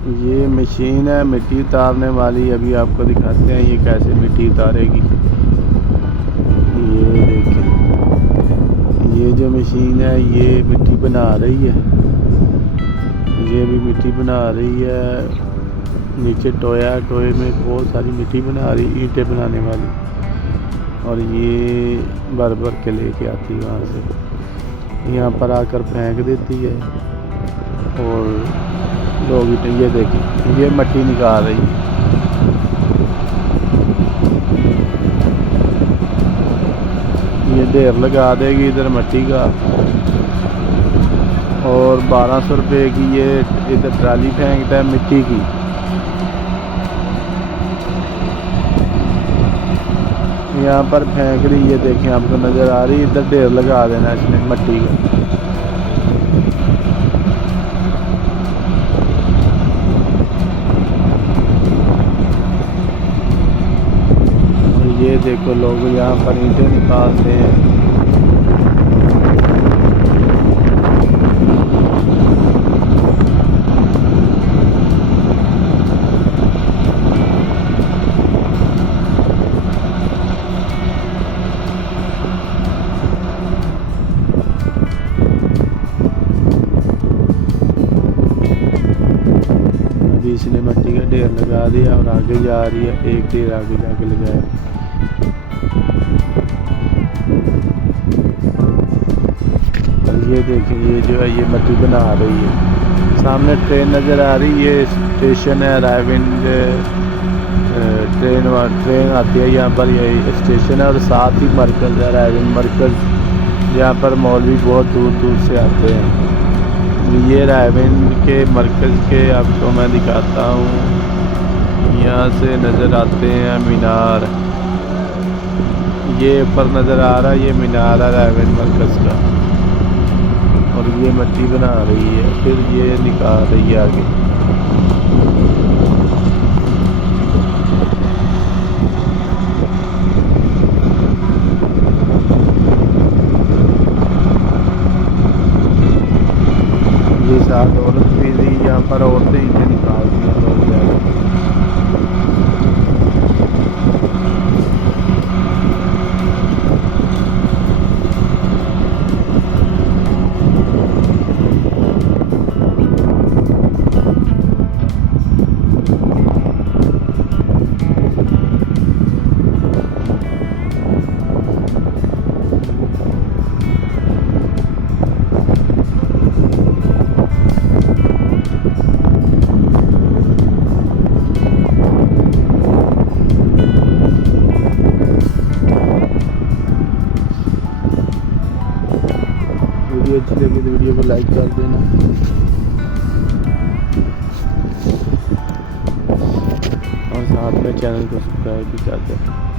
ये मशीन है मिट्टी उतारने वाली। अभी आपको दिखाते हैं ये कैसे मिट्टी उतारेगी। ये देखें, ये जो मशीन है ये मिट्टी बना रही है। ये भी मिट्टी बना रही है। नीचे टोया, टोए में बहुत सारी मिट्टी बना रही, ईंटें बनाने वाली। और ये भर भर के लेके आती है वहाँ से, यहाँ पर आकर फेंक देती है। और लोग ये देखें, ये मिट्टी निकाल रही है। ये ढेर लगा देगी इधर मिट्टी का। और 1200 रुपये की ये इधर ट्राली फेंकता है मिट्टी की। यहाँ पर फेंक रही है, देखें आपको नज़र आ रही है। इधर ढेर लगा देना इसने मिट्टी का। और ये देखो लोग यहाँ पर ईंटें निकालते हैं। अभी इसने मिट्टी का ढेर लगा दिया और आगे जा रही है, एक ढेर आगे जाके लगाया। और ये देखें, ये जो है ये मिट्टी बना रही है। सामने ट्रेन नज़र आ रही है, स्टेशन है रायविंड। ट्रेन आती है यहाँ पर, यही स्टेशन है। और साथ ही मरकज़ है रायविंड मरकज़, जहाँ पर मौलवी बहुत दूर दूर से आते हैं। ये रायविंड के मरकज़ के आपको मैं दिखाता हूँ। यहाँ से नज़र आते हैं मीनार। ये ऊपर नज़र आ रहा है, ये मीनार है रायविंड मरकज़ का। और ये मिट्टी बना रही है, फिर ये निकाल रही है आगे। ये साथ औरत भी थी, यहाँ पर औरतें ईंटें निकालती हैं लोग ज़्यादा। वीडियो अच्छी लगी तो वीडियो को लाइक कर देना। और साथ में चैनल को सब्सक्राइब भी कर देना।